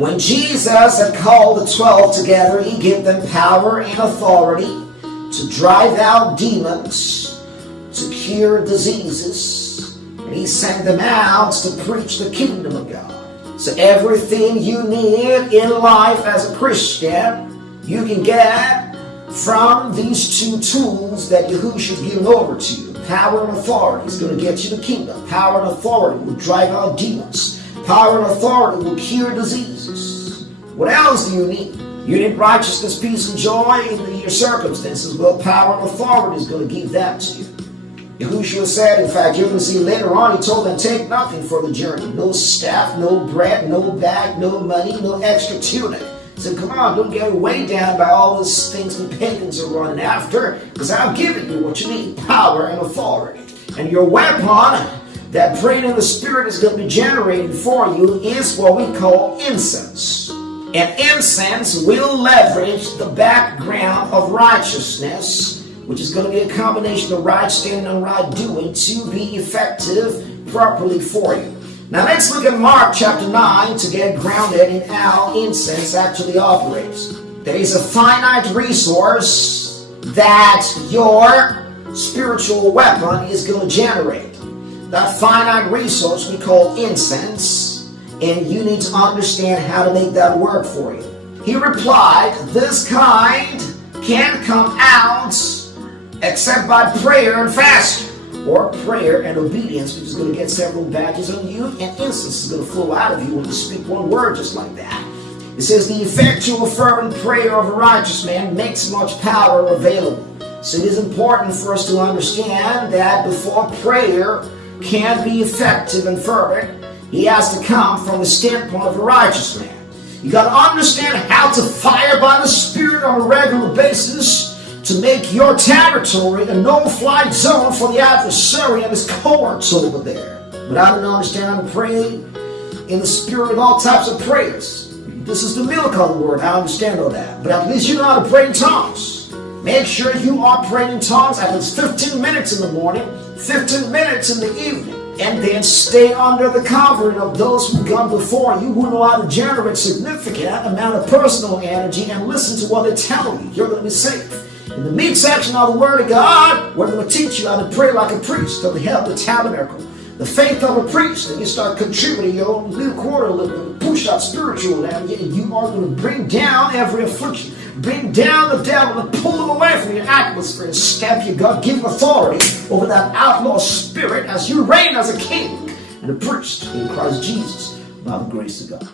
When Jesus had called the 12 together, he gave them power and authority to drive out demons, to cure diseases, and he sent them out to preach the kingdom of God. So everything you need in life as a Christian, you can get from these two tools that Yahushua given over to you. Power and authority is going to get you the kingdom. Power and authority will drive out demons. Power and authority will cure diseases. What else do you need? You need righteousness, peace, and joy in your circumstances. Well, power and authority is going to give that to you. Yahushua said, in fact, you're going to see later on, he told them, take nothing for the journey. No staff, no bread, no bag, no money, no extra tunic. He said, come on, don't get weighed down by all those things the pagans are running after, because I've given you what you need, power and authority. And your weapon that praying in the Spirit is going to be generated for you is what we call incense. And incense will leverage the background of righteousness, which is going to be a combination of right standing and right doing to be effective properly for you. Now let's look at Mark chapter 9 to get grounded in how incense actually operates. There is a finite resource that your spiritual weapon is going to generate. That finite resource we call incense, and you need to understand how to make that work for you. He replied, this kind can't come out except by prayer and fasting, or prayer and obedience, which is going to get several badges on you, and incense is going to flow out of you when you speak one word just like that. It says, the effectual fervent prayer of a righteous man makes much power available. So it is important for us to understand that before prayer can be effective and fervent, he has to come from the standpoint of a righteous man. You got to understand how to fire by the Spirit on a regular basis to make your territory a no-fly zone for the adversary and his cohorts over there. But I don't understand how to pray in the Spirit of all types of prayers. This is the milk of the word. I understand all that. But at least you know how to pray in tongues. Make sure you are praying in tongues at least 15 minutes in the morning, 15 minutes in the evening. And then stay under the covering of those who come before you, who know how to generate significant amount of personal energy, and listen to what they tell you. You're going to be safe. In the meat section of the Word of God, we're going to teach you how to pray like a priest of the help of the tabernacle. The faith of a priest, and you start contributing your own little quarter, little push out spiritual, and you are going to bring down every affliction. Bring down the devil and pull him away from your atmosphere and stamp your God-given authority over that outlaw spirit as you reign as a king and a priest in Christ Jesus by the grace of God.